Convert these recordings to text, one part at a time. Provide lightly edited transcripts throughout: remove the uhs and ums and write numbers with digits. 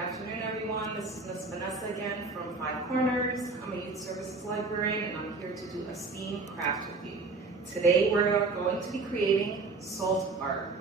afternoon, everyone. This is Miss Vanessa again from Five Corners. I'm a youth services librarian, and I'm here to do a STEAM craft with you. Today, we're going to be creating salt art.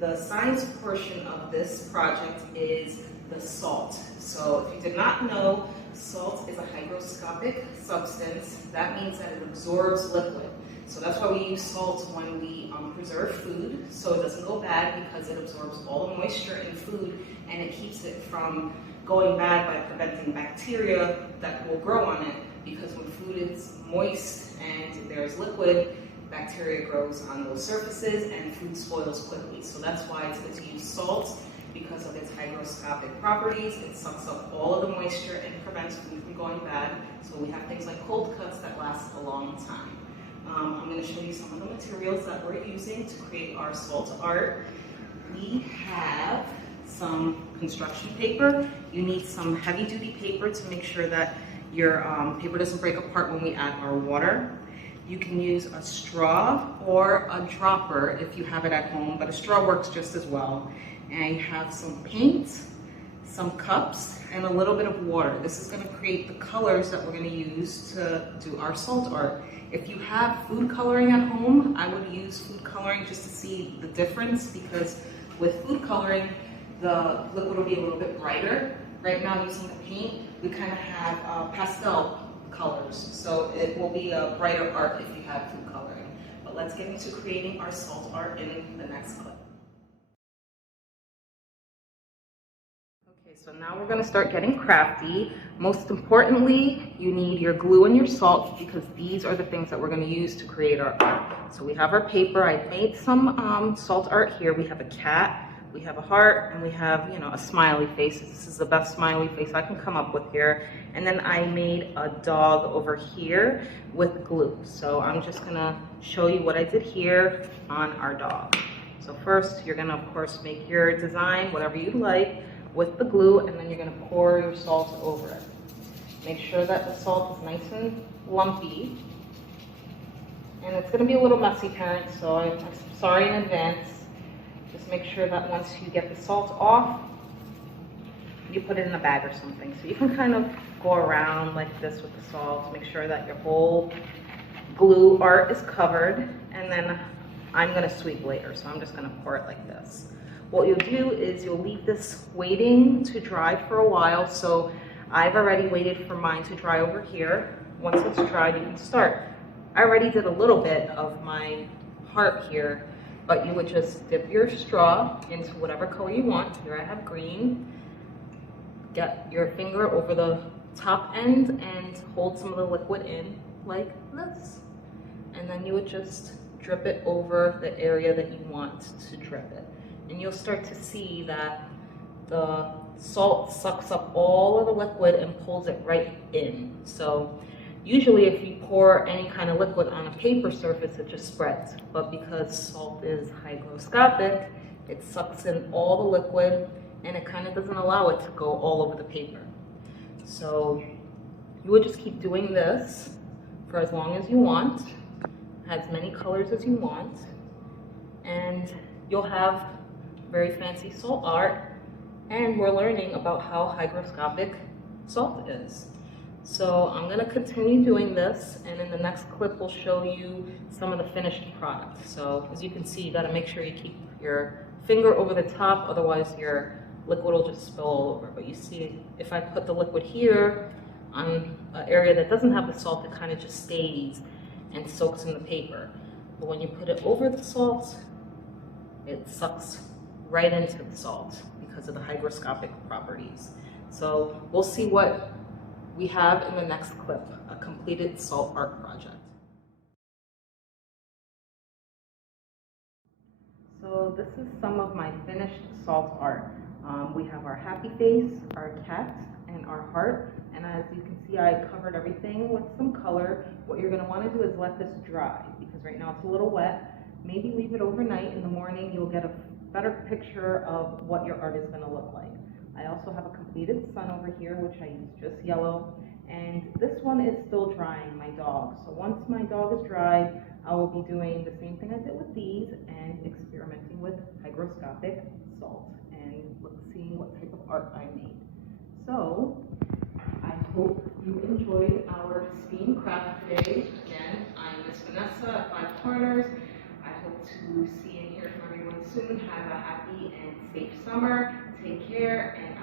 The science portion of this project is the salt. So, if you did not know, salt is a hygroscopic substance. That means that it absorbs liquid. So that's why we use salt when we preserve food, so it doesn't go bad because it absorbs all the moisture in food and it keeps it from going bad by preventing bacteria that will grow on it, because when food is moist and there's liquid, bacteria grows on those surfaces and food spoils quickly. So that's why it's good to use salt, because of its hygroscopic properties. It sucks up all of the moisture and prevents food from going bad. So we have things like cold cuts that last a long time. I'm going to show you some of the materials that we're using to create our salt art. We have some construction paper. You need some heavy duty paper to make sure that your paper doesn't break apart when we add our water. You can use a straw or a dropper if you have it at home, but a straw works just as well. And you have some paint, some cups, and a little bit of water. This is going to create the colors that we're going to use to do our salt art. If you have food coloring at home, I would use food coloring just to see the difference, because with food coloring, the liquid will be a little bit brighter. Right now, using the paint, we kind of have pastel colors, so it will be a brighter art if you have food coloring. But let's get into creating our salt art in the next clip. Okay, so now we're going to start getting crafty. Most importantly, you need your glue and your salt, because these are the things that we're going to use to create our art. So we have our paper. I made some salt art here. We have a cat, we have a heart, and we have, a smiley face. This is the best smiley face I can come up with here. And then I made a dog over here with glue. So I'm just going to show you what I did here on our dog. So first, you're going to, of course, make your design, whatever you like, with the glue, and then you're going to pour your salt over it. Make sure that the salt is nice and lumpy. And it's going to be a little messy, parents, so I'm sorry in advance. Just make sure that once you get the salt off, you put it in a bag or something. So you can kind of go around like this with the salt. Make sure that your whole glue art is covered. And then I'm going to sweep later, so I'm just going to pour it like this. What you'll do is you'll leave this waiting to dry for a while. So I've already waited for mine to dry over here. Once it's dried, you can start. I already did a little bit of my heart here, but you would just dip your straw into whatever color you want. Here I have green. Get your finger over the top end and hold some of the liquid in like this. And then you would just drip it over the area that you want to drip it. And you'll start to see that the salt sucks up all of the liquid and pulls it right in. So usually if you pour any kind of liquid on a paper surface, it just spreads. But because salt is hygroscopic, it sucks in all the liquid and it kind of doesn't allow it to go all over the paper. So you would just keep doing this for as long as you want, as many colors as you want, and you'll have very fancy salt art. And we're learning about how hygroscopic salt is. So I'm going to continue doing this, and in the next clip we'll show you some of the finished product. So as you can see, you got to make sure you keep your finger over the top, otherwise your liquid will just spill all over. But you see, if I put the liquid here on an area that doesn't have the salt, it kind of just stays and soaks in the paper. But when you put it over the salt, it sucks right into the salt because of the hygroscopic properties. So we'll see what we have in the next clip, a completed salt art project. So this is some of my finished salt art. We have our happy face, our cat, and our heart. And as you can see, I covered everything with some color. What you're going to want to do is let this dry, because right now it's a little wet. Maybe leave it overnight. In the morning, you'll get a better picture of what your art is going to look like. I also have a completed sun over here, which I use just yellow. And this one is still drying, my dog. So once my dog is dry, I will be doing the same thing I did with these and experimenting with hygroscopic salt and seeing what type of art I made. So I hope you enjoyed our STEAM craft today. Again, I'm Miss Vanessa at Five Corners. I hope to see and hear from everyone soon. Have a happy and safe summer. Take care, and